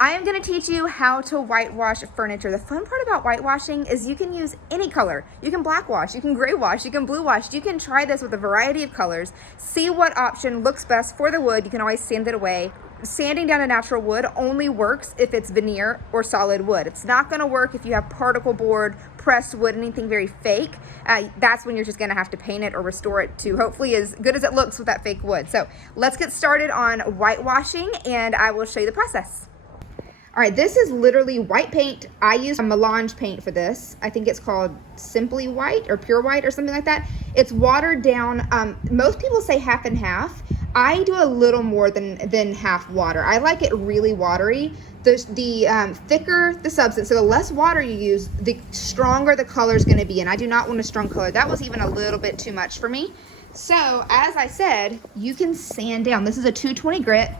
I am going to teach you how to whitewash furniture. The fun part about whitewashing is you can use any color. You can black wash, you can gray wash, you can blue wash. You can try this with a variety of colors. See what option looks best for the wood. You can always sand it away. Sanding down a natural wood only works if it's veneer or solid wood. It's not going to work if you have particle board, pressed wood, anything very fake. That's when you're just going to have to paint it or restore it to hopefully as good as it looks with that fake wood. So let's get started on whitewashing and I will show you the process. All right, this is literally white paint. I use a melange paint for this. I think it's called Simply White or Pure White or something like that. It's watered down. Most people say half and half. I do a little more than half water. I like it really watery. The thicker the substance, so the less water you use, the stronger the color is going to be. And I do not want a strong color. That was even a little bit too much for me. So as I said, you can sand down. This is a 220 grit.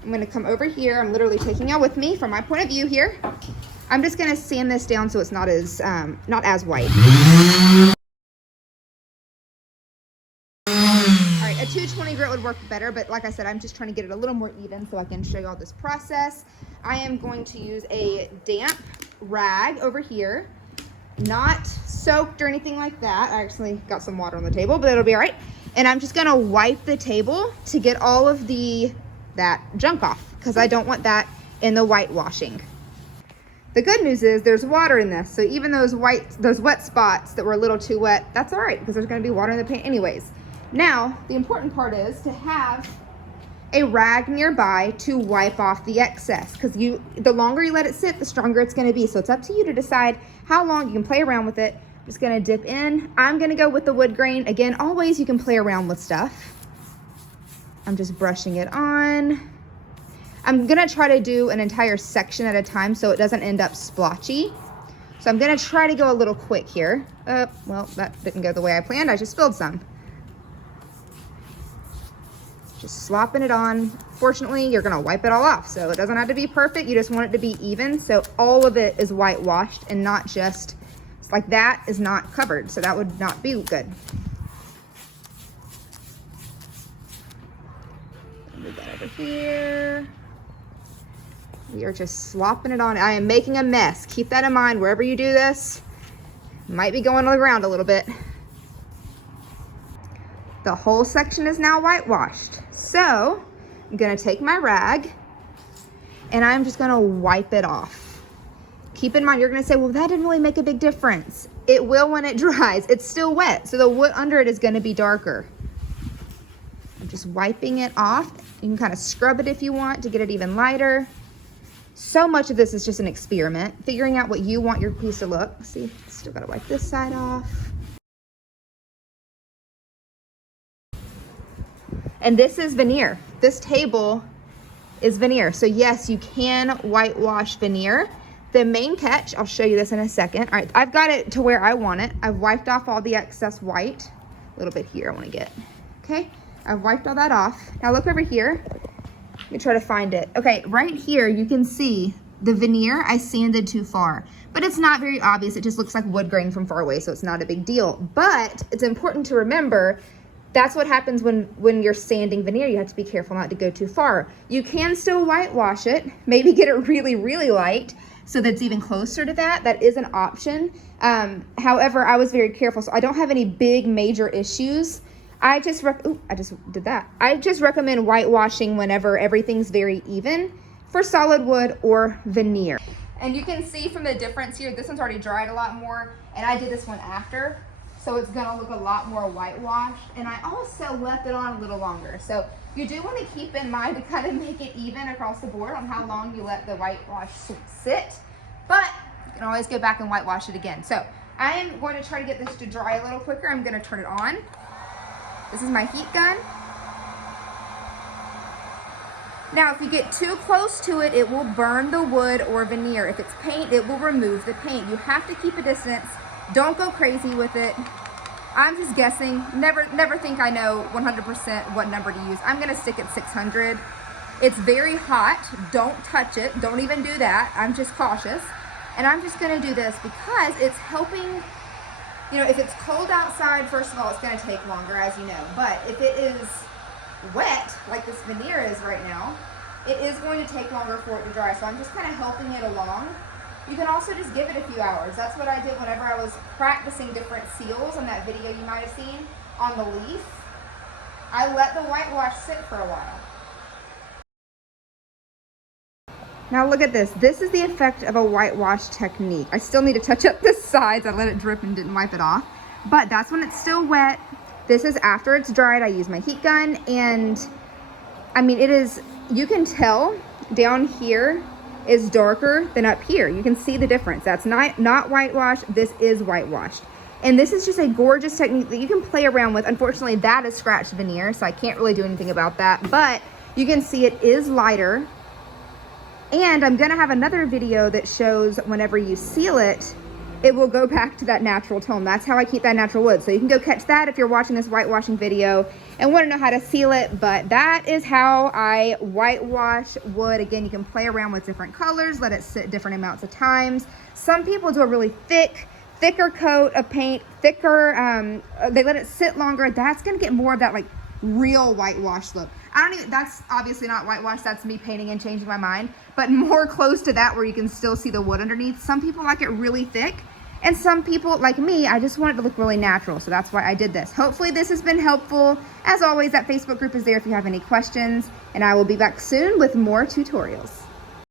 I'm going to come over here. I'm literally taking it with me from my point of view here. I'm just going to sand this down so it's not as white. All right, a 220 grit would work better, but like I said, I'm just trying to get it a little more even so I can show you all this process. I am going to use a damp rag over here, not soaked or anything like that. I actually got some water on the table, but it'll be all right. And I'm just going to wipe the table to get all of that junk off because I don't want that in the whitewashing. The good news is there's water in this, so even those wet spots that were a little too wet, that's all right because there's going to be water in the paint anyways. Now the important part is to have a rag nearby to wipe off the excess because the longer you let it sit, the stronger it's going to be. So it's up to you to decide how long. You can play around with it. Just going to dip in. I'm going to go with the wood grain. Again, always you can play around with stuff. I'm just brushing it on. I'm gonna try to do an entire section at a time so it doesn't end up splotchy. So I'm gonna try to go a little quick here. Well, that didn't go the way I planned. I just spilled some. Just slopping it on. Fortunately, you're gonna wipe it all off, so it doesn't have to be perfect. You just want it to be even, so all of it is whitewashed and not just, like that is not covered, so that would not be good. Move that over here. We are just slopping it on. I am making a mess. Keep that in mind wherever you do this. Might be going around a little bit. The whole section is now whitewashed. So I'm gonna take my rag and I'm just gonna wipe it off. Keep in mind, you're gonna say, well, that didn't really make a big difference. It will when it dries. It's still wet, so the wood under it is gonna be darker. I'm just wiping it off. You can kind of scrub it if you want to get it even lighter. So much of this is just an experiment, figuring out what you want your piece to look. See, still gotta wipe this side off. And this is veneer. This table is veneer. So yes, you can whitewash veneer. The main catch, I'll show you this in a second. All right, I've got it to where I want it. I've wiped off all the excess white. A little bit here I wanna get, okay? I've wiped all that off. Now look over here. Let me try to find it. Okay, right here you can see the veneer I sanded too far, but it's not very obvious. It just looks like wood grain from far away, so it's not a big deal. But it's important to remember that's what happens when you're sanding veneer. You have to be careful not to go too far. You can still whitewash it, maybe get it really, really light so that's even closer to that. That is an option. However, I was very careful, so I don't have any big major issues. I just recommend whitewashing whenever everything's very even for solid wood or veneer. And you can see from the difference here, this one's already dried a lot more, and I did this one after, so it's gonna look a lot more whitewashed. And I also left it on a little longer. So you do want to keep in mind to kind of make it even across the board on how long you let the whitewash sit, but you can always go back and whitewash it again. So I am going to try to get this to dry a little quicker. I'm gonna turn it on. This is my heat gun. Now, if you get too close to it, it will burn the wood or veneer. If it's paint, it will remove the paint. You have to keep a distance. Don't go crazy with it. I'm just guessing. Never think I know 100% what number to use. I'm gonna stick at 600. It's very hot. Don't touch it. Don't even do that. I'm just cautious. And I'm just gonna do this because it's helping. You know, if it's cold outside, first of all, it's gonna take longer, as you know. But if it is wet, like this veneer is right now, it is going to take longer for it to dry. So I'm just kind of helping it along. You can also just give it a few hours. That's what I did whenever I was practicing different seals on that video you might have seen on the leaf. I let the whitewash sit for a while. Now look at this. This is the effect of a whitewash technique. I still need to touch up the sides. I let it drip and didn't wipe it off. But that's when it's still wet. This is after it's dried. I use my heat gun, and I mean, it is, you can tell down here is darker than up here. You can see the difference. That's not whitewashed. This is whitewashed. And this is just a gorgeous technique that you can play around with. Unfortunately, that is scratched veneer, so I can't really do anything about that. But you can see it is lighter. And I'm gonna have another video that shows whenever you seal it, it will go back to that natural tone. That's how I keep that natural wood. So you can go catch that if you're watching this whitewashing video and want to know how to seal it. But that is how I whitewash wood. Again, you can play around with different colors, let it sit different amounts of times. Some people do a really thicker coat of paint, thicker, they let it sit longer. That's gonna get more of that like real whitewash look. That's obviously not whitewash, that's me painting and changing my mind, but more close to that where you can still see the wood underneath. Some people like it really thick, and some people, like me, I just want it to look really natural, so that's why I did this. Hopefully this has been helpful. As always, that Facebook group is there if you have any questions, and I will be back soon with more tutorials.